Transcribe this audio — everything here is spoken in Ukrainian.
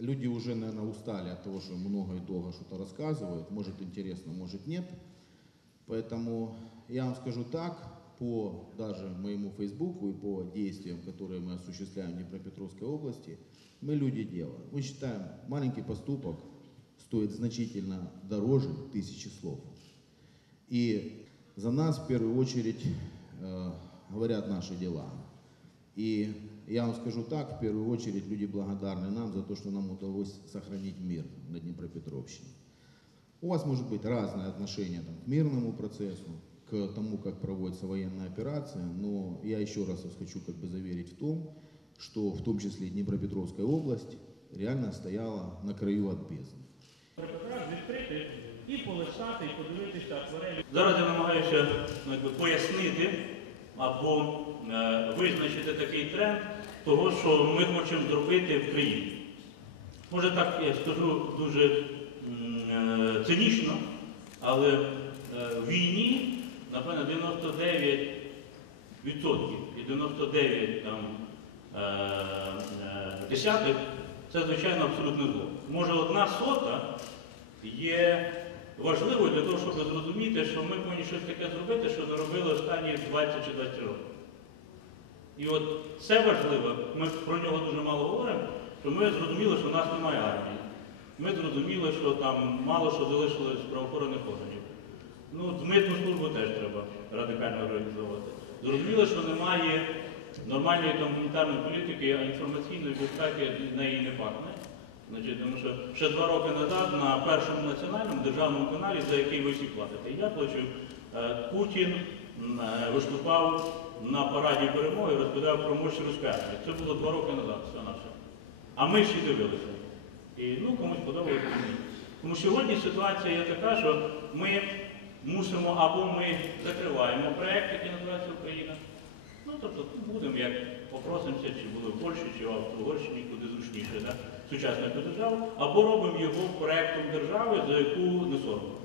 люди уже, наверное, устали от того, что много и долго что-то рассказывают. Может интересно, может нет. Поэтому я вам скажу так, по даже моему Фейсбуку и по действиям, которые мы осуществляем в Днепропетровской области, мы люди дела. Мы считаем, маленький поступок стоит значительно дороже тысячи слов. И за нас в первую очередь э, говорят наши дела. И я вам скажу так, в первую очередь люди благодарны нам за то, что нам удалось сохранить мир на Днепропетровщине. У вас может быть разное отношение там, к мирному процессу, к тому, как проводится военная операция, но я еще раз вас хочу как бы заверить в том, что в том числе и Днепропетровская область реально стояла на краю от бездны. Репортаж відкрити і полистати, і подивитися акварелі. Зараз я намагаюся ну, якби, пояснити або е, визначити такий тренд того, що ми хочемо зробити в країні. Може так я скажу дуже е, цинічно, але е, в війні, напевно, 99 відсотків і 99 там, десятих це, звичайно, абсолютно зло. Може, одна сота є важливою для того, щоб зрозуміти, що ми повинні щось таке зробити, що не робили останні 20 чи 20 років. І от це важливо, ми про нього дуже мало говоримо, що ми зрозуміли, що в нас немає армії. Ми зрозуміли, що там мало що залишилось з правоохоронних органів. Ну, митну службу теж треба радикально організовувати. Зрозуміло, що немає нормальної там гуманітарної політики, а інформаційної безпеки від неї не пахне. Тому що ще два роки назад на першому національному державному каналі, за який ви всі платите, я плачу, е, Путін е, виступав на параді перемоги, розповідав про мощь руської. Це було два роки назад, все на все. А ми всі дивилися. І ну, комусь подобалося. Тому сьогодні ситуація є така, що ми мусимо або ми закриваємо проєкт, який називається Україна. Ну, тобто ну, будемо, як попросимося, чи були в Польщі, чи в Австро-Угорщині, куди зручніше, да? Сучасна держав, або робимо його проєктом держави, за яку не соромно.